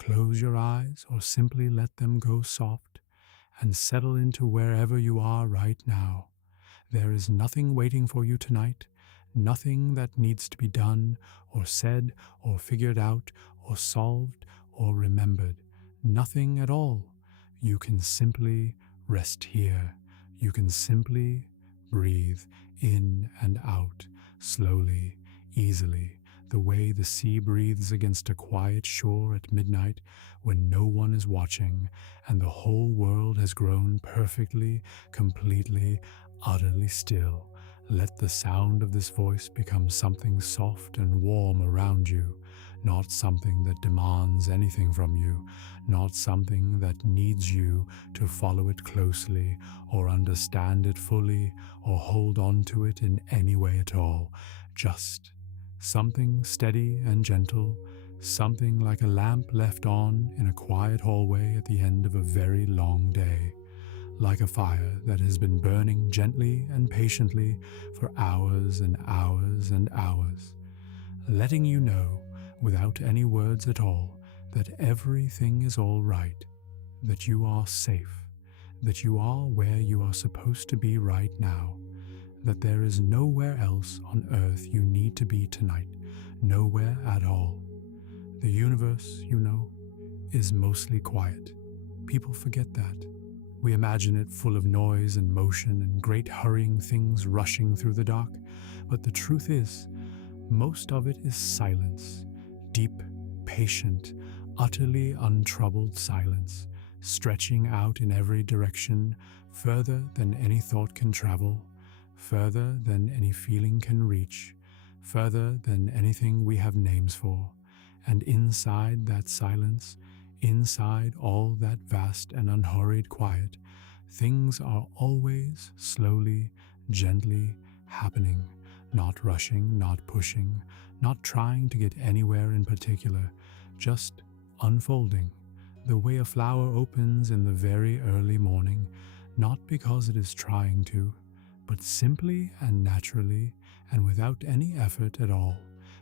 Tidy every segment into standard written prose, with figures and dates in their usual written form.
Close your eyes or simply let them go soft and settle into wherever you are right now. There is nothing waiting for you tonight, nothing that needs to be done or said or figured out or solved or remembered. Nothing at all. You can simply rest here. You can simply breathe in and out, slowly, easily, the way the sea breathes against a quiet shore at midnight when no one is watching and the whole world has grown perfectly, completely, utterly still. Let the sound of this voice become something soft and warm around you, not something that demands anything from you, not something that needs you to follow it closely or understand it fully or hold on to it in any way at all. Just something steady and gentle, something like a lamp left on in a quiet hallway at the end of a very long day. Like a fire that has been burning gently and patiently for hours and hours and hours, letting you know, without any words at all, that everything is all right, that you are safe, that you are where you are supposed to be right now, that there is nowhere else on earth you need to be tonight, nowhere at all. The universe, is mostly quiet. People forget that. We imagine it full of noise and motion and great hurrying things rushing through the dark, but the truth is, most of it is silence, deep, patient, utterly untroubled silence, stretching out in every direction, further than any thought can travel, further than any feeling can reach, further than anything we have names for. And inside that silence, inside all that vast and unhurried quiet, things are always slowly, gently happening, not rushing, not pushing, not trying to get anywhere in particular, just unfolding, the way a flower opens in the very early morning, not because it is trying to, but simply and naturally and without any effort at all,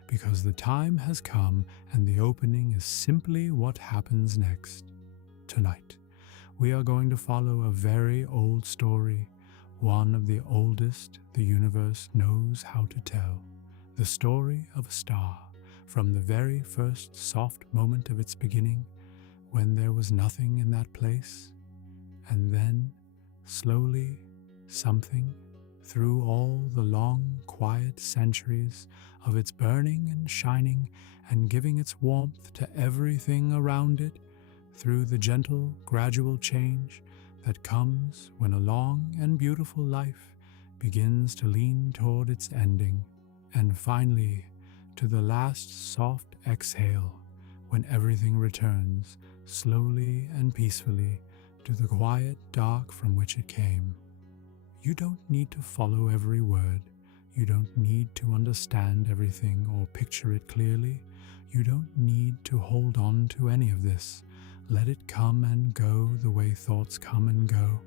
because the time has come and the opening is simply what happens next. Tonight, we are going to follow a very old story, one of the oldest the universe knows how to tell, the story of a star, from the very first soft moment of its beginning, when there was nothing in that place, and then, slowly, something, through all the long, quiet centuries of its burning and shining and giving its warmth to everything around it, through the gentle, gradual change that comes when a long and beautiful life begins to lean toward its ending, and finally, to the last soft exhale when everything returns, slowly and peacefully, to the quiet dark from which it came. You don't need to follow every word. You don't need to understand everything or picture it clearly. You don't need to hold on to any of this. Let it come and go the way thoughts come and go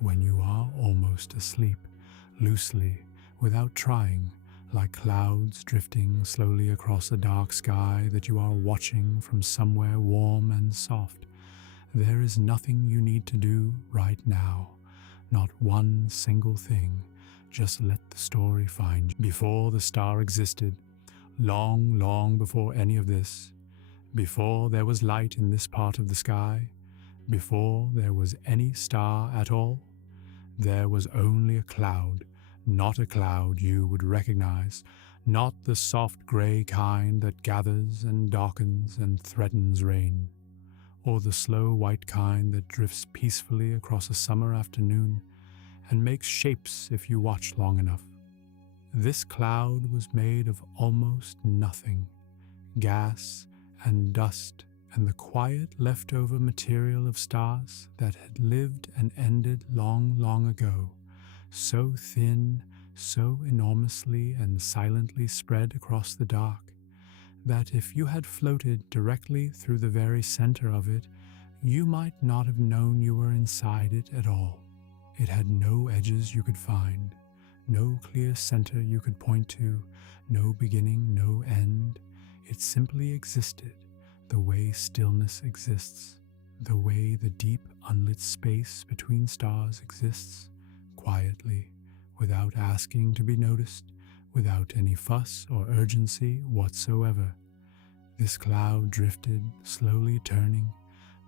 when you are almost asleep, loosely, without trying, like clouds drifting slowly across a dark sky that you are watching from somewhere warm and soft. There is nothing you need to do right now. Not one single thing. Just let the story find you. Before the star existed, long, long before any of this, before there was light in this part of the sky, before there was any star at all, there was only a cloud, not a cloud you would recognize, not the soft gray kind that gathers and darkens and threatens rain, or the slow white kind that drifts peacefully across a summer afternoon and makes shapes if you watch long enough. This cloud was made of almost nothing, gas and dust and the quiet leftover material of stars that had lived and ended long, long ago, so thin, so enormously and silently spread across the dark, that if you had floated directly through the very center of it, you might not have known you were inside it at all. It had no edges you could find, no clear center you could point to, no beginning, no end. It simply existed, the way stillness exists, the way the deep unlit space between stars exists, quietly, without asking to be noticed, without any fuss or urgency whatsoever. This cloud drifted, slowly turning,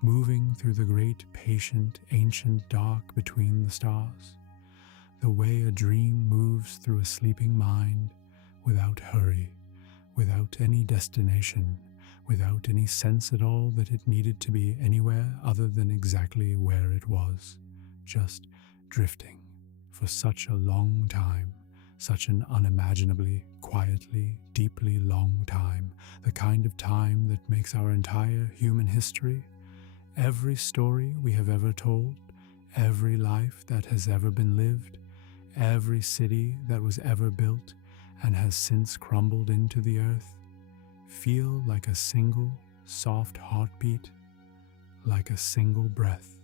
moving through the great, patient, ancient dark between the stars, the way a dream moves through a sleeping mind, without hurry, without any destination, without any sense at all that it needed to be anywhere other than exactly where it was, just drifting for such a long time, such an unimaginably, quietly, deeply long time, the kind of time that makes our entire human history, every story we have ever told, every life that has ever been lived, every city that was ever built and has since crumbled into the earth, feel like a single, soft heartbeat, like a single breath,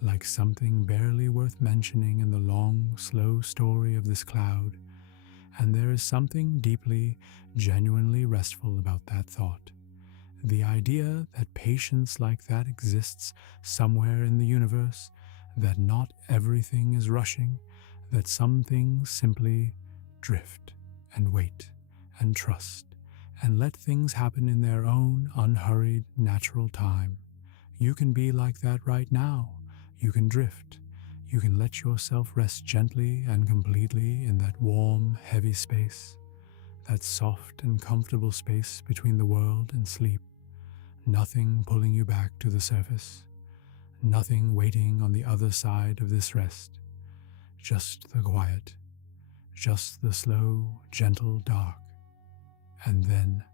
like something barely worth mentioning in the long, slow story of this cloud. And there is something deeply, genuinely restful about that thought. The idea that patience like that exists somewhere in the universe, that not everything is rushing, that some things simply drift and wait and trust and let things happen in their own unhurried, natural time. You can be like that right now. You can drift. You can let yourself rest gently and completely in that warm, heavy space, that soft and comfortable space between the world and sleep. Nothing pulling you back to the surface. Nothing waiting on the other side of this rest. Just the quiet. Just the slow, gentle dark. And then,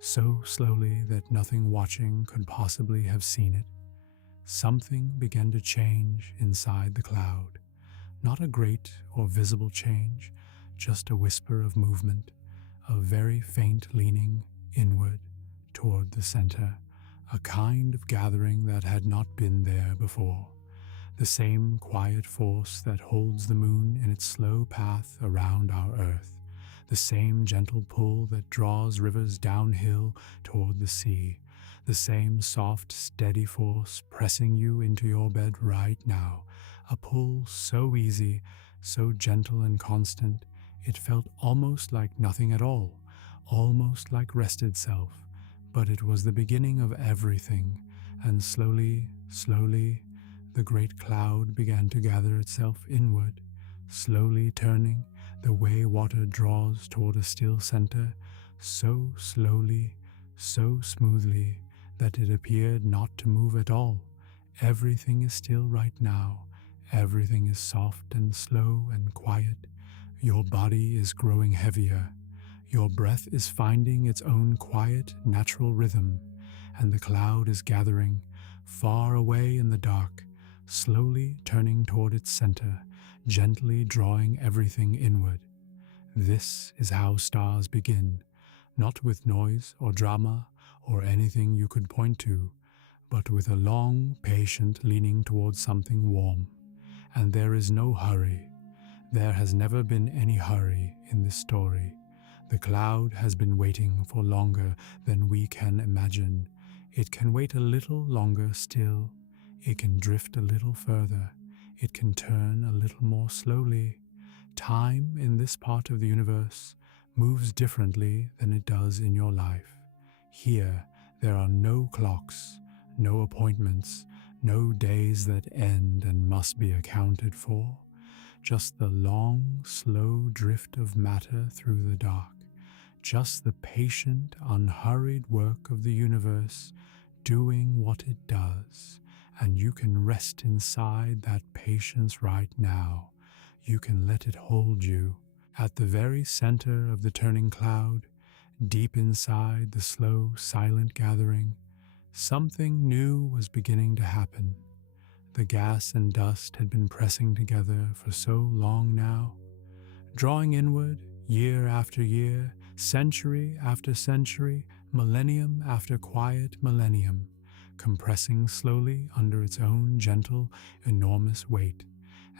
so slowly that nothing watching could possibly have seen it, something began to change inside the cloud. Not a great or visible change, just a whisper of movement, a very faint leaning inward toward the center, a kind of gathering that had not been there before. The same quiet force that holds the moon in its slow path around our earth. The same gentle pull that draws rivers downhill toward the sea. The same soft, steady force pressing you into your bed right now. A pull so easy, so gentle and constant, it felt almost like nothing at all, almost like rest itself. But it was the beginning of everything, and slowly, slowly, the great cloud began to gather itself inward, slowly turning the way water draws toward a still center, so slowly, so smoothly, that it appeared not to move at all. Everything is still right now. Everything is soft and slow and quiet. Your body is growing heavier. Your breath is finding its own quiet, natural rhythm, and the cloud is gathering, far away in the dark, slowly turning toward its center, gently drawing everything inward. This is how stars begin, not with noise or drama or anything you could point to, but with a long, patient leaning towards something warm. And there is no hurry. There has never been any hurry in this story. The cloud has been waiting for longer than we can imagine. It can wait a little longer still. It can drift a little further. It can turn a little more slowly. Time in this part of the universe moves differently than it does in your life. Here, there are no clocks, no appointments, no days that end and must be accounted for. Just the long, slow drift of matter through the dark. Just the patient, unhurried work of the universe doing what it does. And you can rest inside that patience right now. You can let it hold you. At the very center of the turning cloud, deep inside the slow, silent gathering, something new was beginning to happen. The gas and dust had been pressing together for so long now, drawing inward year after year, century after century, millennium after quiet millennium, compressing slowly under its own gentle, enormous weight.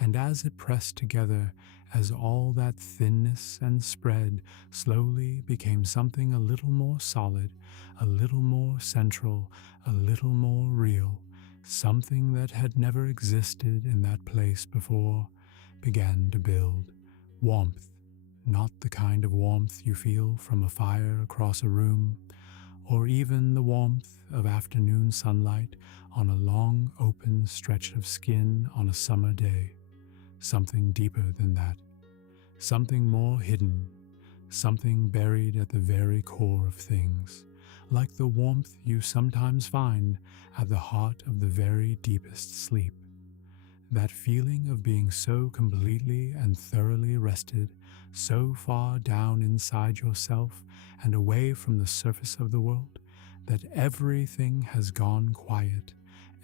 And as it pressed together, as all that thinness and spread, slowly became something a little more solid, a little more central, a little more real, something that had never existed in that place before, began to build. Warmth, not the kind of warmth you feel from a fire across a room, or even the warmth of afternoon sunlight on a long open stretch of skin on a summer day. Something deeper than that, something more hidden, something buried at the very core of things, like the warmth you sometimes find at the heart of the very deepest sleep. That feeling of being so completely and thoroughly rested, so far down inside yourself and away from the surface of the world, that everything has gone quiet,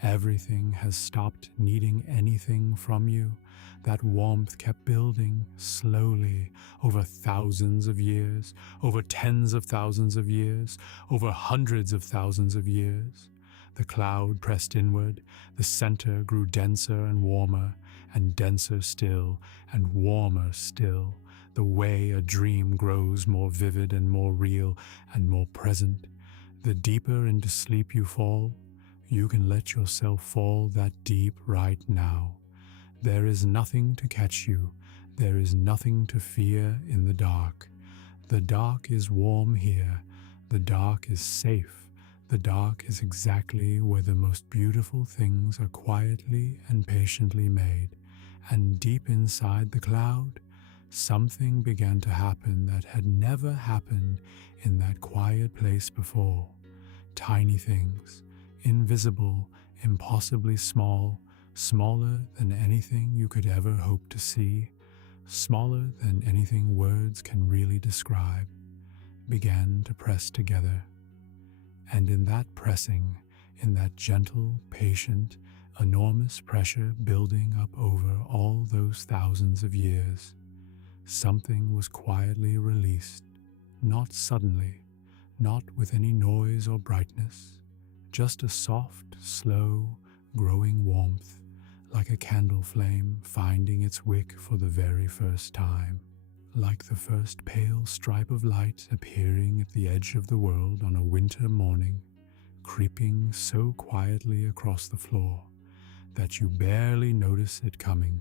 everything has stopped needing anything from you. That warmth kept building slowly over thousands of years, over tens of thousands of years, over hundreds of thousands of years. The cloud pressed inward, the center grew denser and denser still, and warmer still, the way a dream grows more vivid and more real and more present. The deeper into sleep you fall, you can let yourself fall that deep right now. There is nothing to catch you. There is nothing to fear in the dark. The dark is warm here. The dark is safe. The dark is exactly where the most beautiful things are quietly and patiently made. And deep inside the cloud, something began to happen that had never happened in that quiet place before. Tiny things, invisible, impossibly small, smaller than anything you could ever hope to see, smaller than anything words can really describe, began to press together. And in that pressing, in that gentle, patient, enormous pressure building up over all those thousands of years, something was quietly released, not suddenly, not with any noise or brightness, just a soft, slow, growing warmth, like a candle flame finding its wick for the very first time, like the first pale stripe of light appearing at the edge of the world on a winter morning, creeping so quietly across the floor that you barely notice it coming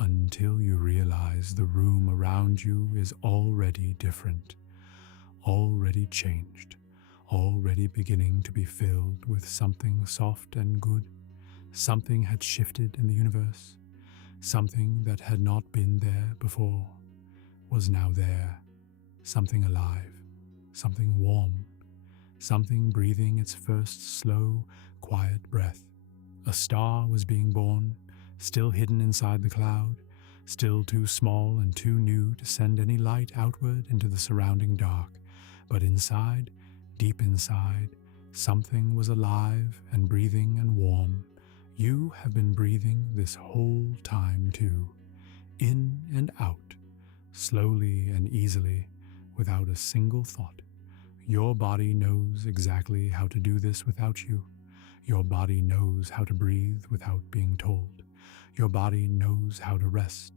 until you realize the room around you is already different, already changed, already beginning to be filled with something soft and good. Something had shifted in the universe. Something that had not been there before was now there. Something alive, something warm, something breathing its first slow, quiet breath. A star was being born, still hidden inside the cloud, still too small and too new to send any light outward into the surrounding dark. But inside, deep inside, something was alive and breathing and warm. You have been breathing this whole time too, in and out, slowly and easily, without a single thought. Your body knows exactly how to do this without you. Your body knows how to breathe without being told. Your body knows how to rest.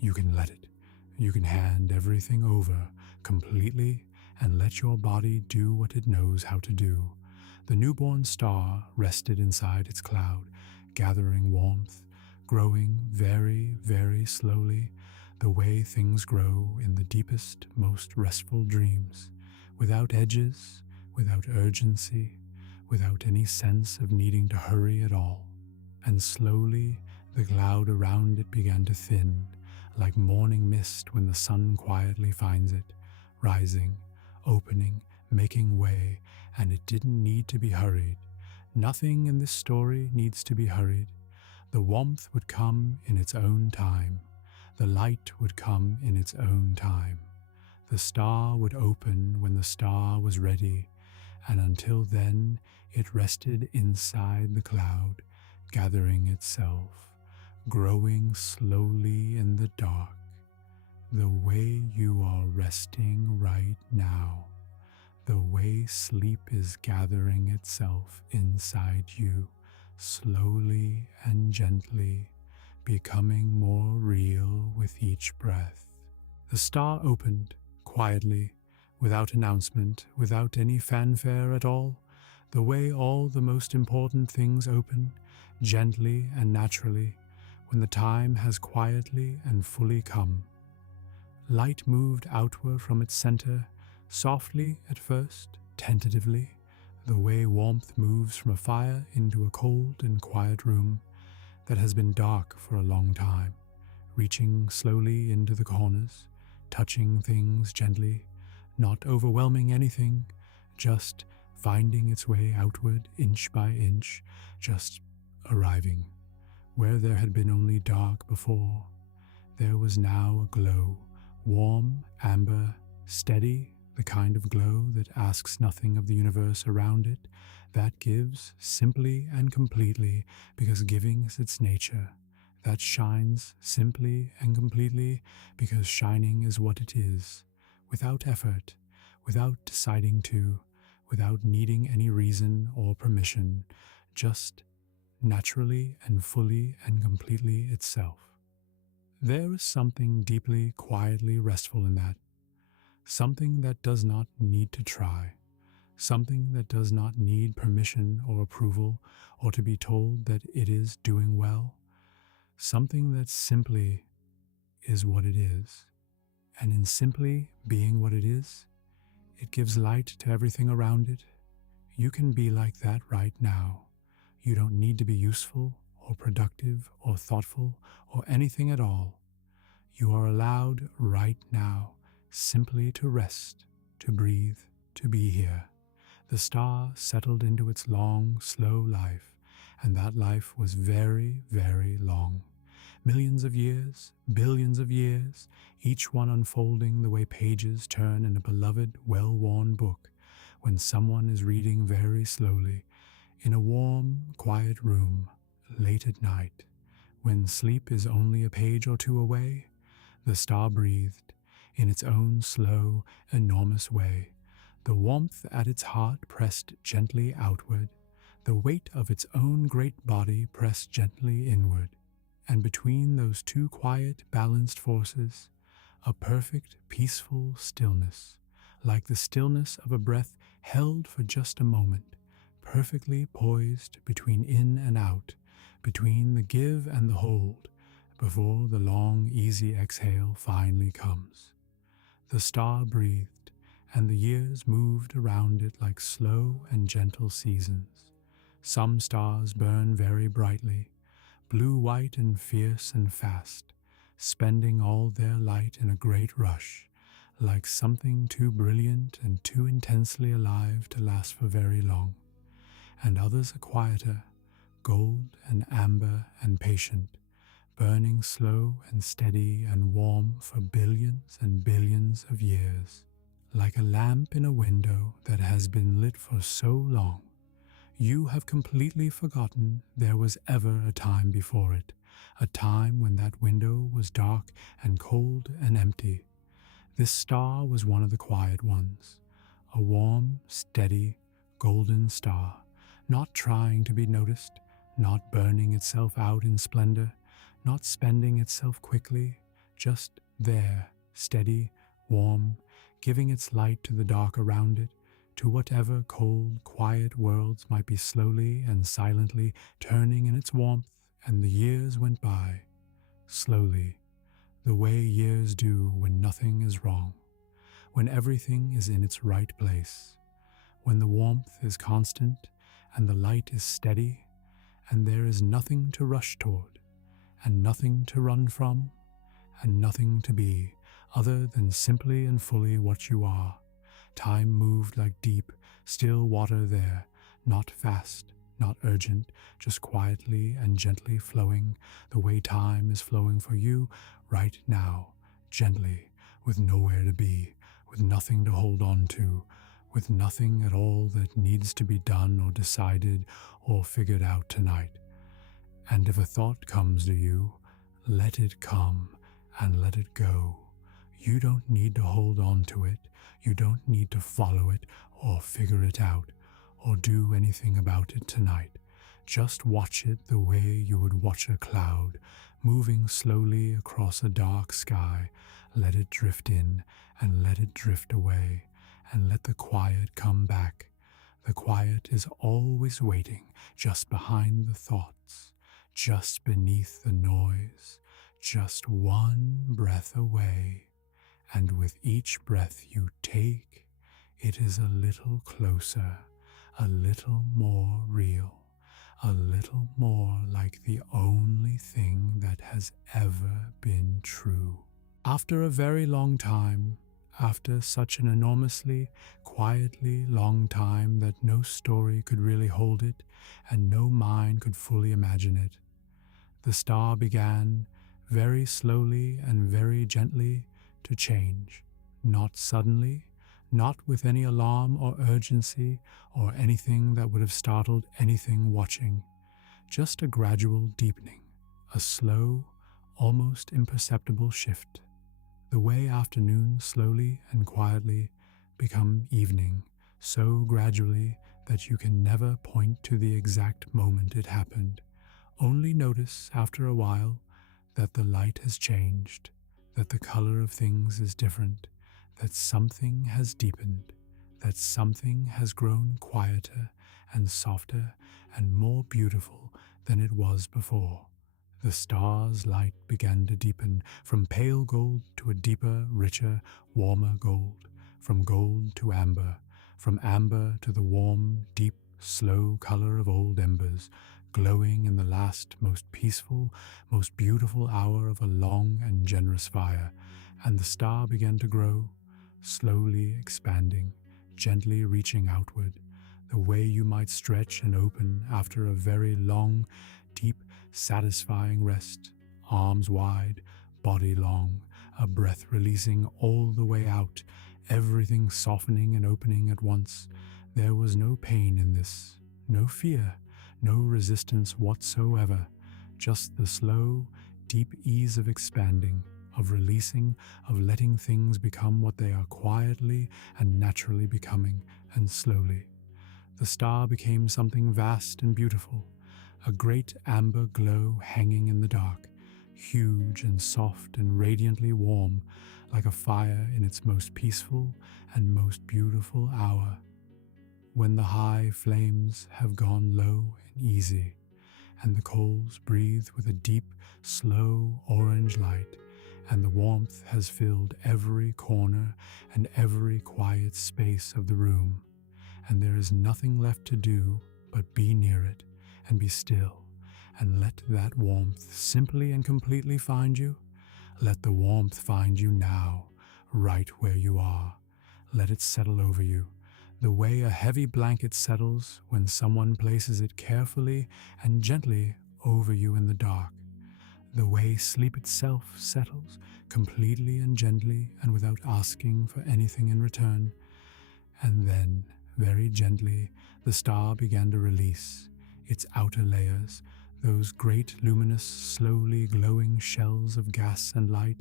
You can let it. You can hand everything over completely and let your body do what it knows how to do. The newborn star rested inside its cloud, gathering warmth, growing very, very slowly, the way things grow in the deepest, most restful dreams, without edges, without urgency, without any sense of needing to hurry at all. And slowly, the cloud around it began to thin, like morning mist when the sun quietly finds it, rising, opening, making way, and it didn't need to be hurried. Nothing in this story needs to be hurried. The warmth would come in its own time. The light would come in its own time. The star would open when the star was ready, and until then it rested inside the cloud, gathering itself, growing slowly in the dark, the way you are resting right now. The way sleep is gathering itself inside you, slowly and gently, becoming more real with each breath. The star opened, quietly, without announcement, without any fanfare at all, the way all the most important things open, gently and naturally, when the time has quietly and fully come. Light moved outward from its center, softly at first, tentatively, the way warmth moves from a fire into a cold and quiet room that has been dark for a long time, reaching slowly into the corners, touching things gently, not overwhelming anything, just finding its way outward inch by inch, just arriving. Where there had been only dark before, there was now a glow, warm, amber, steady, the kind of glow that asks nothing of the universe around it, that gives simply and completely because giving is its nature, that shines simply and completely because shining is what it is, without effort, without deciding to, without needing any reason or permission, just naturally and fully and completely itself. There is something deeply, quietly restful in that, something that does not need to try, something that does not need permission or approval or to be told that it is doing well, something that simply is what it is. And in simply being what it is, it gives light to everything around it. You can be like that right now. You don't need to be useful or productive or thoughtful or anything at all. You are allowed right now simply to rest, to breathe, to be here. The star settled into its long, slow life, and that life was very, very long. Millions of years, billions of years, each one unfolding the way pages turn in a beloved, well-worn book when someone is reading very slowly in a warm, quiet room late at night. When sleep is only a page or two away, the star breathed in its own slow, enormous way. The warmth at its heart pressed gently outward, the weight of its own great body pressed gently inward. And between those two quiet, balanced forces, a perfect, peaceful stillness, like the stillness of a breath held for just a moment, perfectly poised between in and out, between the give and the hold, before the long, easy exhale finally comes. The star breathed, and the years moved around it like slow and gentle seasons. Some stars burn very brightly, blue-white and fierce and fast, spending all their light in a great rush, like something too brilliant and too intensely alive to last for very long. And others are quieter, gold and amber and patient, burning slow and steady and warm for billions and billions of years, like a lamp in a window that has been lit for so long. You have completely forgotten there was ever a time before it, a time when that window was dark and cold and empty. This star was one of the quiet ones, a warm, steady, golden star, not trying to be noticed, not burning itself out in splendor, not spending itself quickly, just there, steady, warm, giving its light to the dark around it, to whatever cold, quiet worlds might be slowly and silently turning in its warmth, and the years went by, slowly, the way years do when nothing is wrong, when everything is in its right place, when the warmth is constant and the light is steady, and there is nothing to rush toward, and nothing to run from, and nothing to be, other than simply and fully what you are. Time moved like deep, still water there, not fast, not urgent, just quietly and gently flowing the way time is flowing for you right now, gently, with nowhere to be, with nothing to hold on to, with nothing at all that needs to be done or decided or figured out tonight. And if a thought comes to you, let it come and let it go. You don't need to hold on to it. You don't need to follow it or figure it out or do anything about it tonight. Just watch it the way you would watch a cloud moving slowly across a dark sky. Let it drift in and let it drift away, and let the quiet come back. The quiet is always waiting, just behind the thoughts, just beneath the noise, just one breath away. And with each breath you take, it is a little closer, a little more real, a little more like the only thing that has ever been true. After a very long time, after such an enormously, quietly long time that no story could really hold it and no mind could fully imagine it, the star began, very slowly and very gently, to change. Not suddenly, not with any alarm or urgency or anything that would have startled anything watching. Just a gradual deepening, a slow, almost imperceptible shift. The way afternoon slowly and quietly become evening, so gradually that you can never point to the exact moment it happened. Only notice after a while that the light has changed, that the color of things is different, that something has deepened, that something has grown quieter and softer and more beautiful than it was before. The star's light began to deepen from pale gold to a deeper, richer, warmer gold, from gold to amber, from amber to the warm, deep, slow color of old embers, glowing in the last, most peaceful, most beautiful hour of a long and generous fire. And the star began to grow, slowly expanding, gently reaching outward, the way you might stretch and open after a very long, deep, satisfying rest, arms wide, body long, a breath releasing all the way out, everything softening and opening at once. There was no pain in this, no fear, no resistance whatsoever, just the slow, deep ease of expanding, of releasing, of letting things become what they are quietly and naturally becoming, and slowly. The star became something vast and beautiful, a great amber glow hanging in the dark, huge and soft and radiantly warm, like a fire in its most peaceful and most beautiful hour. When the high flames have gone low and easy, and the coals breathe with a deep, slow orange light, and the warmth has filled every corner and every quiet space of the room, and there is nothing left to do but be near it and be still, and let that warmth simply and completely find you. Let the warmth find you now, right where you are. Let it settle over you, the way a heavy blanket settles when someone places it carefully and gently over you in the dark. The way sleep itself settles, completely and gently and without asking for anything in return. And then, very gently, the star began to release its outer layers, those great luminous, slowly glowing shells of gas and light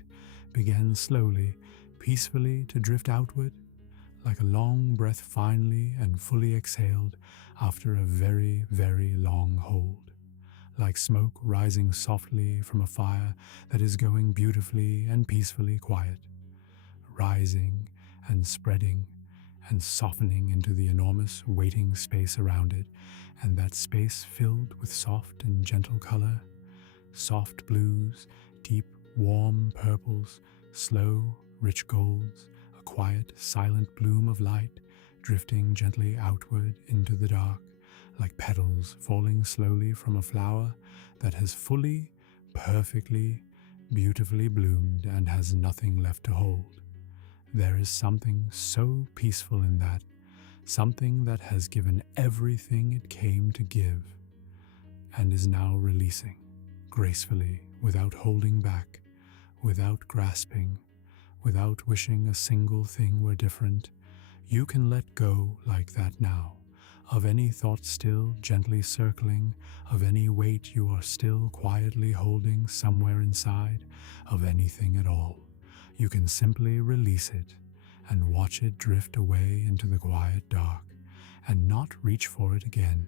began slowly, peacefully to drift outward, like a long breath finally and fully exhaled after a very, very long hold, like smoke rising softly from a fire that is going beautifully and peacefully quiet, rising and spreading and softening into the enormous waiting space around it, and that space filled with soft and gentle color, soft blues, deep, warm purples, slow, rich golds, a quiet, silent bloom of light drifting gently outward into the dark, like petals falling slowly from a flower that has fully, perfectly, beautifully bloomed and has nothing left to hold. There is something so peaceful in that, something that has given everything it came to give, and is now releasing, gracefully, without holding back, without grasping, without wishing a single thing were different. You can let go like that now, of any thought still gently circling, of any weight you are still quietly holding somewhere inside, of anything at all. You can simply release it and watch it drift away into the quiet dark and not reach for it again.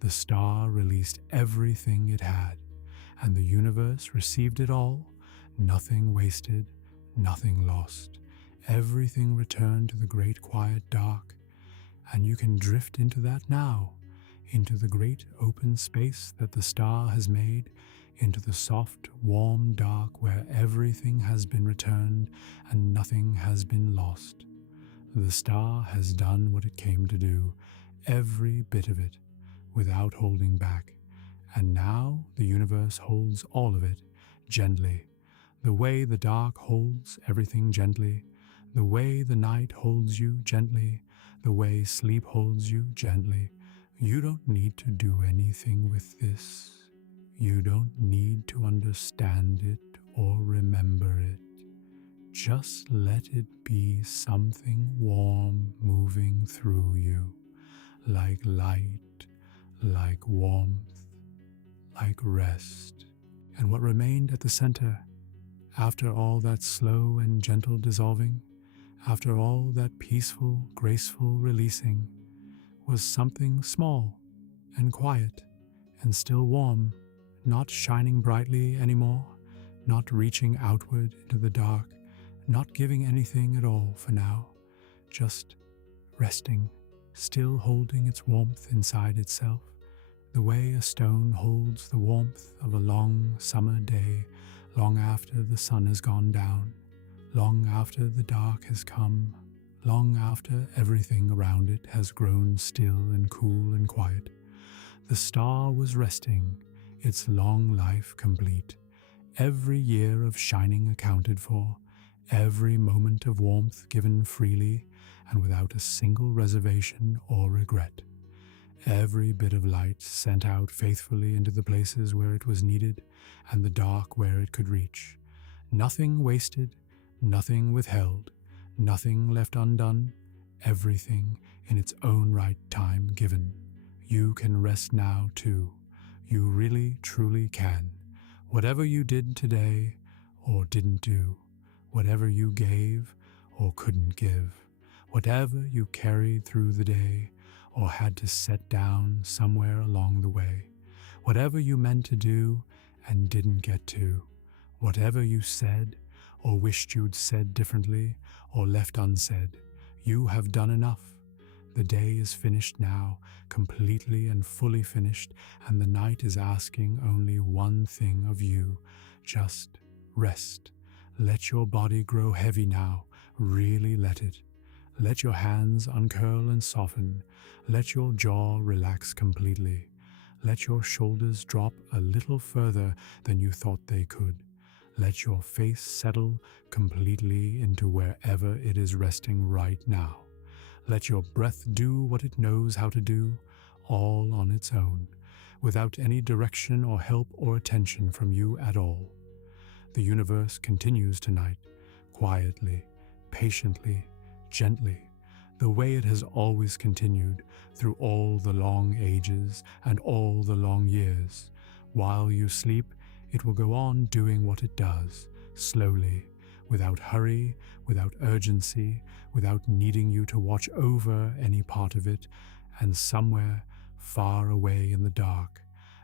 The star released everything it had, and the universe received it all. Nothing wasted, nothing lost. Everything returned to the great quiet dark, and you can drift into that now, into the great open space that the star has made, into the soft, warm dark where everything has been returned and nothing has been lost. The star has done what it came to do, every bit of it, without holding back. And now the universe holds all of it, gently. The way the dark holds everything gently, the way the night holds you gently, the way sleep holds you gently. You don't need to do anything with this. You don't need to understand it or remember it. Just let it be something warm moving through you, like light, like warmth, like rest. And what remained at the center, after all that slow and gentle dissolving, after all that peaceful, graceful releasing, was something small and quiet and still warm, not shining brightly anymore, not reaching outward into the dark, not giving anything at all for now, just resting, still holding its warmth inside itself, the way a stone holds the warmth of a long summer day, long after the sun has gone down, long after the dark has come, long after everything around it has grown still and cool and quiet. The star was resting, its long life complete, every year of shining accounted for, every moment of warmth given freely and without a single reservation or regret, every bit of light sent out faithfully into the places where it was needed and the dark where it could reach. Nothing wasted, nothing withheld, nothing left undone, everything in its own right time given. You can rest now too. You really, truly can. Whatever you did today or didn't do, whatever you gave or couldn't give, whatever you carried through the day or had to set down somewhere along the way, whatever you meant to do and didn't get to, whatever you said or wished you'd said differently or left unsaid, you have done enough. The day is finished now, completely and fully finished, and the night is asking only one thing of you, just rest. Let your body grow heavy now, really let it. Let your hands uncurl and soften. Let your jaw relax completely. Let your shoulders drop a little further than you thought they could. Let your face settle completely into wherever it is resting right now. Let your breath do what it knows how to do, all on its own, without any direction or help or attention from you at all. The universe continues tonight, quietly, patiently, gently, the way it has always continued through all the long ages and all the long years. While you sleep, it will go on doing what it does, slowly, without hurry, without urgency, without needing you to watch over any part of it, and somewhere far away in the dark,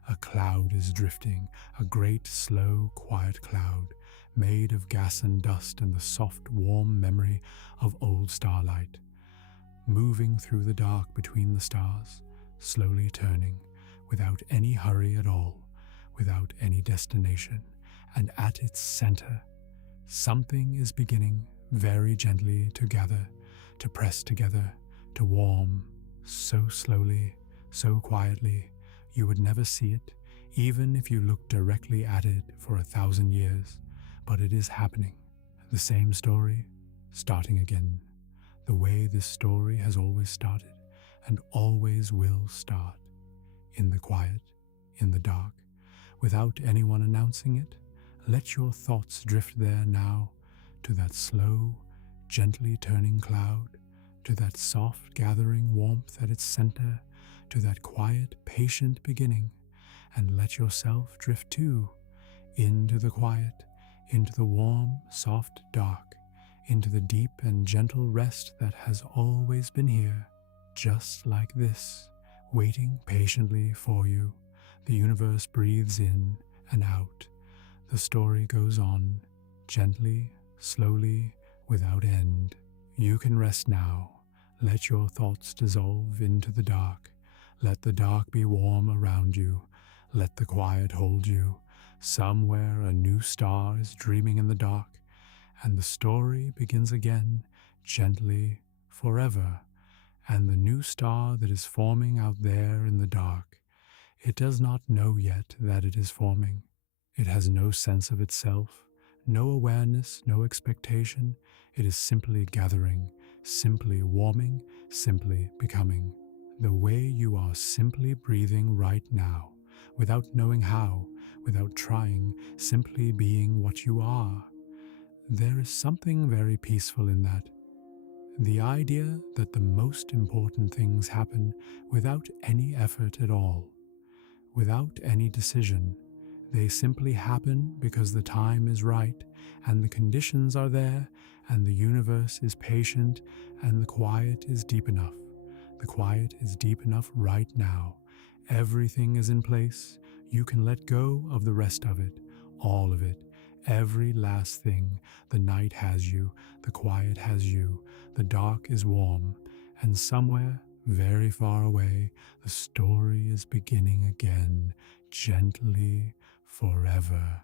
a cloud is drifting, a great, slow, quiet cloud, made of gas and dust and the soft, warm memory of old starlight, moving through the dark between the stars, slowly turning, without any hurry at all, without any destination, and at its center, something is beginning very gently to gather, to press together, to warm, so slowly, so quietly, you would never see it, even if you looked directly at it for 1,000 years. But it is happening. The same story, starting again, the way this story has always started and always will start, in the quiet, in the dark, without anyone announcing it. Let your thoughts drift there now, to that slow, gently turning cloud, to that soft gathering warmth at its center, to that quiet, patient beginning, and let yourself drift too, into the quiet, into the warm, soft dark, into the deep and gentle rest that has always been here, just like this, waiting patiently for you. The universe breathes in and out. The story goes on, gently, slowly, without end. You can rest now. Let your thoughts dissolve into the dark. Let the dark be warm around you. Let the quiet hold you. Somewhere a new star is dreaming in the dark, and the story begins again, gently, forever. And the new star that is forming out there in the dark, it does not know yet that it is forming. It has no sense of itself, no awareness, no expectation. It is simply gathering, simply warming, simply becoming. The way you are simply breathing right now, without knowing how, without trying, simply being what you are. There is something very peaceful in that. The idea that the most important things happen without any effort at all, without any decision. They simply happen because the time is right, and the conditions are there, and the universe is patient, and the quiet is deep enough. The quiet is deep enough right now. Everything is in place. You can let go of the rest of it, all of it, every last thing. The night has you, the quiet has you, the dark is warm, and somewhere, very far away, the story is beginning again, gently, forever.